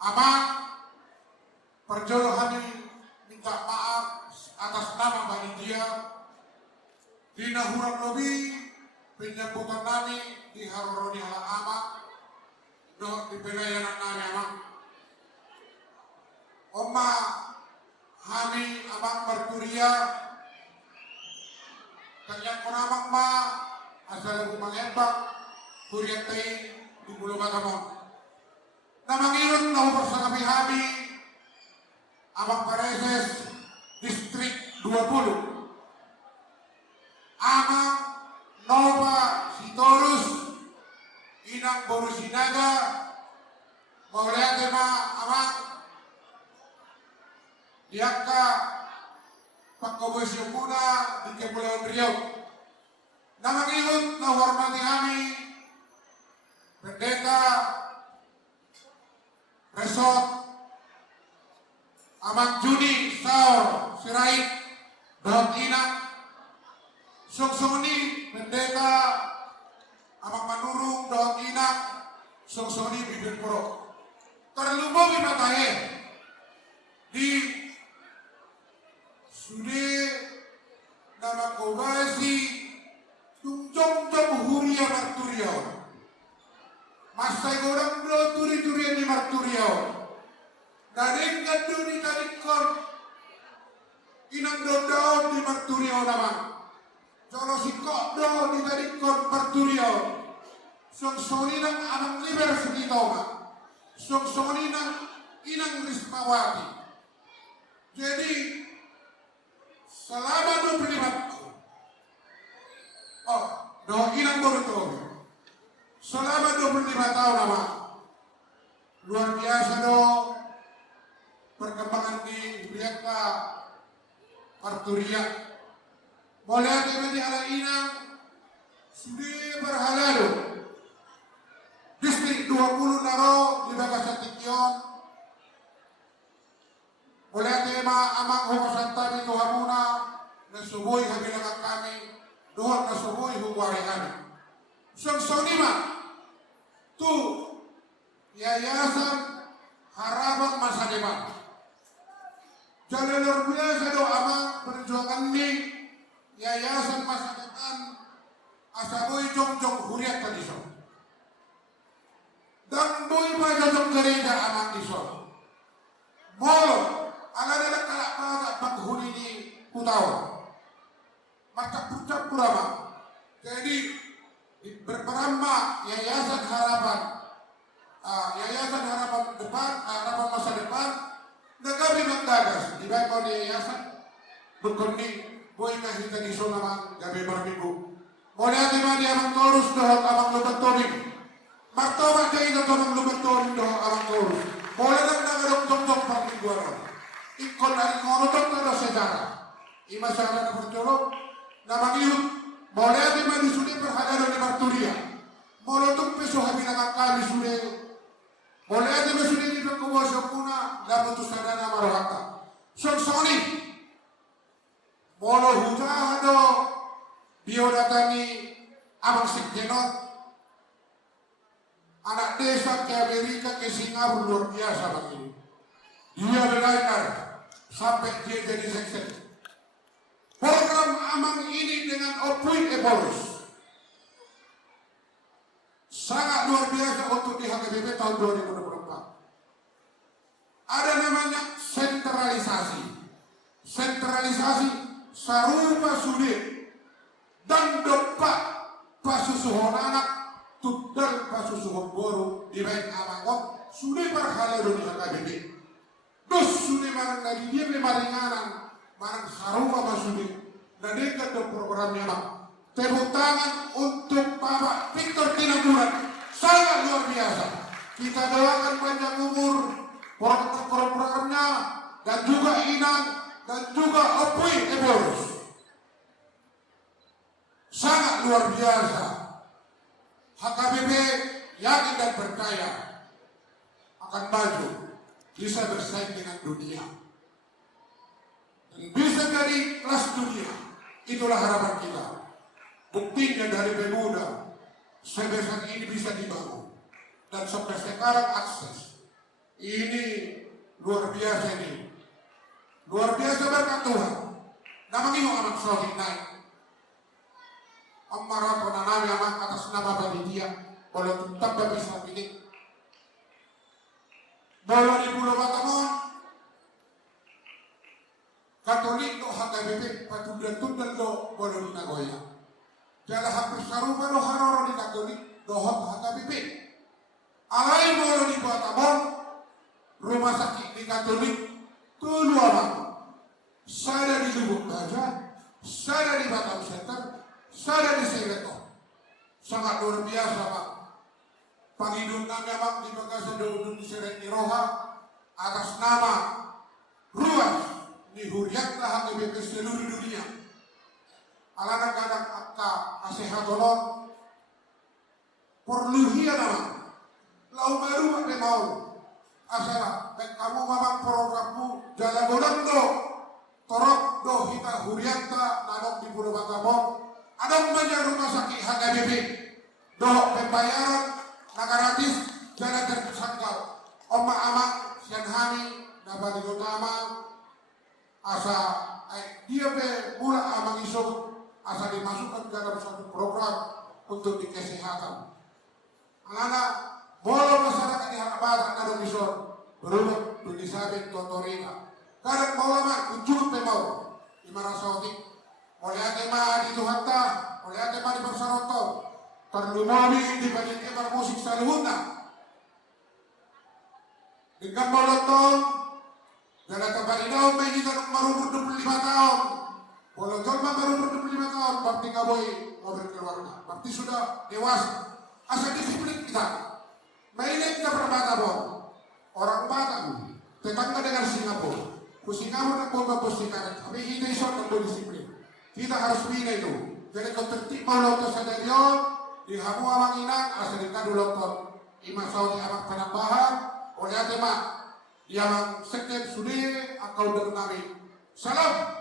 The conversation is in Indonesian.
Amak perjodoh kami minta maaf atas nama panitia dina hurang lobi penyambutan kami di haroroni ala amak do di pelayanan kami amak. Oma kami amak berturia kanyang konamak ma asal rumah embak kuriat tei di bulu bagamon. Namangirot na bersama kami Abang Pareses Distrik 20 Amang Nova Sitorus Inang Borusinaga Mauliat tema Amang Diangka Pakobos Yomuna di Kepulauan Riau. Namangirot na hormati kami Pendeta Resort Amang Juni Saur Sirait Dot Inang Songsoni Pendeta Amang Manurung Dot Inang Songsoni Bibir Puro terlumbung di matahe di sude nama kobasi tungcong huria marturiau masai orang bro turi-turian di marturiau daring kadu di kadikon inang dodao di marturiau nama jolo sikok do di kadikon marturiau songsoni nang amang liber sekitoma songsoni nang inang Rismawati. Jadi selama 25 do inang Boruto selama 25 tahun nama luar biasa do perkembangan di Biakta Parturia boleh ada di ala inang sudah berhalal distrik 20 naro di Bagasatikyon boleh tema amang hukasantami tuhamuna nasuboy habilangan kami doon nasuboy huwari kami songsonima tu yayasan harapan masa depan jadi luar biasa do amang perjuangan ini yayasan masa depan asaboy jong-jong huriat tadi so dan boy pa jong gereja amang iso molo alada kalak pada paghuni di kutawa macam-macam kurama jadi berperamba yayasan harapan depan harapan masa depan nagabi magdagas di ba di yayasan berkundi boy kahita di sonaman gabi barbigo boleh ate ba di amang torus dohot amang lubat toning martoba kayo na amang lubat toning dohot amang torus boleh nang nagarong-tong pangiguaran ikon na ringonotok na do sejarah imasyara na berjolok na mangiyot boleh ate ba di suni perhadaro ni Marturia molotong peso habilang kami suni boleh ate ba suni di pagkubosyo puna dapat usada na marohata songsoni molo hujado biodatani amang sikjenot anak desa ke Amerika ke Singapura luar biasa begini dia belajar sampai dia jadi seksen program amang ini dengan Opwin Ebolus sangat luar biasa untuk di HKBP tahun 2024 ada namanya sentralisasi sarupa sulit dan dopak pasusuhon anak tudal pasusuhon boru di baik amangok sulit berhala di HKBP dos sulit marang lagi dia maringanan marang sarupa pasulit dan dekat ke programnya bang tepuk tangan untuk Bapak Victor Tinamburan sangat luar biasa kita doakan panjang umur program-programnya dan juga Inang dan juga Opwi Ebolus sangat luar biasa HKBP yakin dan percaya akan maju bisa bersaing dengan dunia dan bisa jadi kelas dunia itulah harapan kita buktinya dari pemuda sebesar ini bisa dibangun dan sampai sekarang akses ini luar biasa ini. Luar biasa berkat Tuhan. Namang iyo anak sotik naik. Amarah penanami amak atas nama panitia. Walau tetap bisa pilih. Bola di Pulau Batamon. Katolik do HKBP patunda-tunda do bola di Nagoya. Jala hampir sarupa do haroro di Katolik do HKBP. Alai bola di Batamon. Rumah sakit di Katolik keluar. Saya di Lubuk Baja, saya di Batam Center, saya di Sereto. Sangat luar biasa, Pak. Pangidun kami Pak di Bekasi Daudun di Seret di Roha atas nama Ruas di Huriakta HKBP seluruh dunia. Alana kadang akta asehatonon perluhia nama. Lau baru Pak mau. Asal kamu mamang programmu jalan bodoh. Torok do hita Hurianta nanok di Pulau Batamon ada banyak rumah sakit HKBP do pembayaran nagaratis jalan tersangkal oma amak sian hani dapat utama asa dia pe mula amang isok asa dimasukkan dalam satu program untuk di kesehatan alana bolo masyarakat di harapan ada misor berubah Elisabeth Totorina kadang mau lama kunjung pe mau di Marasautik oleh atema di Tuhanta oleh atema di Barsaroto terlumami di bagian kebar musik saluhuna dengan bolotong dan atabarinau mengitar marumur 25 tahun bolotong marumur 25 tahun bakti kaboy ngobrol keluarga bakti sudah dewasa asal disiplin kita mainnya kita Batamon orang Batam tetangga dengan Singapura Singapura nak bomba Singapura, tapi kita isok nak disiplin. Kita harus bina itu. Jadi kau tertib mau lotos sadarion di hamu amang inang asal kita dulu lotos. Ima saudi amang penambahan oleh atema yang sekten sudah akau dengan kami. Salam.